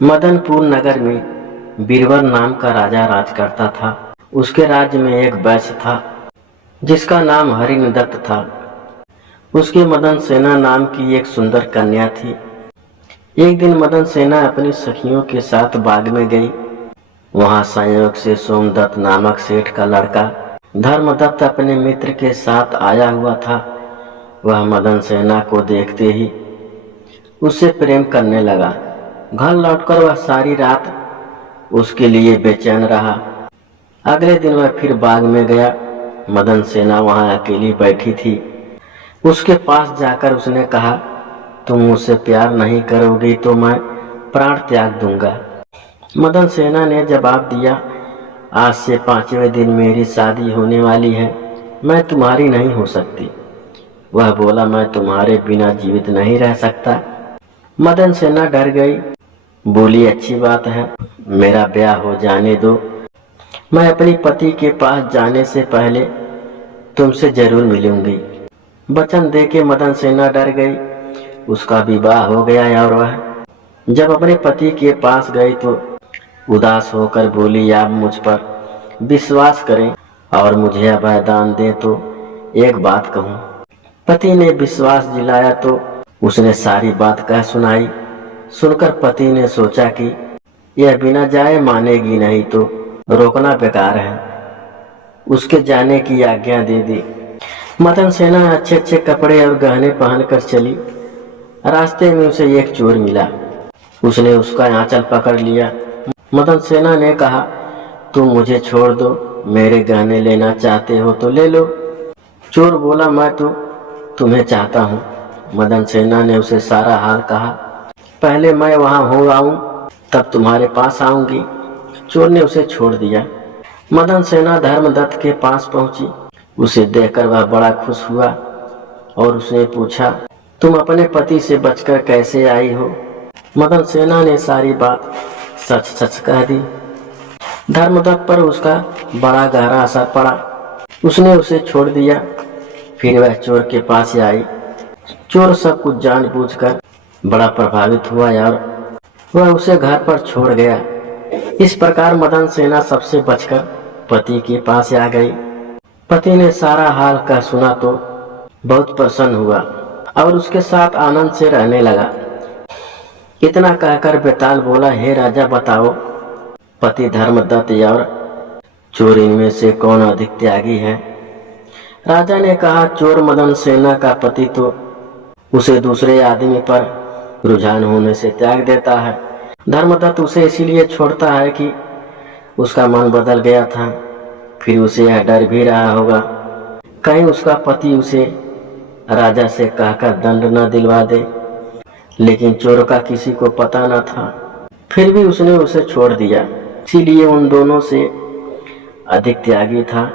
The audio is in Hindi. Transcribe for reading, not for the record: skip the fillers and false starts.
मदनपुर नगर में बीरबल नाम का राजा राज करता था। उसके राज्य में एक वैश्य था जिसका नाम हरिंदत्त था। उसके मदन सेना नाम की एक सुंदर कन्या थी। एक दिन मदन सेना अपनी सखियों के साथ बाग में गई। वहां संयोग से सोमदत्त नामक सेठ का लड़का धर्मदत्त अपने मित्र के साथ आया हुआ था। वह मदन सेना को देखते ही उससे प्रेम करने लगा। घर लौटकर वह सारी रात उसके लिए बेचैन रहा। अगले दिन वह फिर बाग में गया। मदन सेना वहां अकेली बैठी थी। उसके पास जाकर उसने कहा, तुम मुझसे प्यार नहीं करोगी तो मैं प्राण त्याग दूंगा। मदन सेना ने जवाब दिया, आज से 5वें दिन मेरी शादी होने वाली है, मैं तुम्हारी नहीं हो सकती। वह बोला, मैं तुम्हारे बिना जीवित नहीं रह सकता। मदन सेना डर गई, बोली, अच्छी बात है, मेरा ब्याह हो जाने दो। मैं अपनी पति के पास जाने से पहले तुमसे जरूर मिलूंगी। वचन देके मदन सेना डर गई। उसका विवाह हो गया और वह जब अपने पति के पास गई तो उदास होकर बोली, आप मुझ पर विश्वास करें और मुझे अभय दान दें तो एक बात कहूँ। पति ने विश्वास दिलाया तो उसने सारी बात कह सुनाई। सुनकर पति ने सोचा कि यह बिना जाए मानेगी नहीं तो रोकना बेकार है। उसके जाने की आज्ञा दे दी। मदन सेना अच्छे अच्छे कपड़े और गहने पहनकर चली। रास्ते में उसे एक चोर मिला। उसने उसका आंचल पकड़ लिया। मदन सेना ने कहा, तुम मुझे छोड़ दो, मेरे गहने लेना चाहते हो तो ले लो। चोर बोला, मैं तो तुम्हें चाहता हूँ। मदन सेना ने उसे सारा हाल कहा। पहले मैं वहां हो आऊं तब तुम्हारे पास आऊंगी। चोर ने उसे छोड़ दिया। मदन सेना धर्मदत्त के पास पहुंची। उसे देखकर वह बड़ा खुश हुआ और उसने पूछा, तुम अपने पति से बचकर कैसे आई हो? मदन सेना ने सारी बात सच सच कह दी। धर्मदत्त पर उसका बड़ा गहरा असर पड़ा। उसने उसे छोड़ दिया। फिर वह चोर के पास आई। चोर सब कुछ जानबूझकर बड़ा प्रभावित हुआ और वह उसे घर पर छोड़ गया। इस प्रकार मदन सेना सबसे बचकर पति के पास आ गई। पति ने सारा हाल कह सुना तो बहुत प्रसन्न हुआ और उसके साथ आनंद से रहने लगा। इतना कहकर बेताल बोला, हे राजा बताओ, पति धर्मदत्त और चोर इनमें से कौन अधिक त्यागी है? राजा ने कहा, चोर मदन सेना का पति तो उसे दूसरे आदमी पर रुझान होने से त्याग देता है। धर्मदत्त उसे इसीलिए छोड़ता है कि उसका मन बदल गया था। फिर उसे यह डर भी रहा होगा कहीं उसका पति उसे राजा से कहकर दंड न दिलवा दे। लेकिन चोर का किसी को पता न था, फिर भी उसने उसे छोड़ दिया। इसीलिए उन दोनों से अधिक त्यागी था।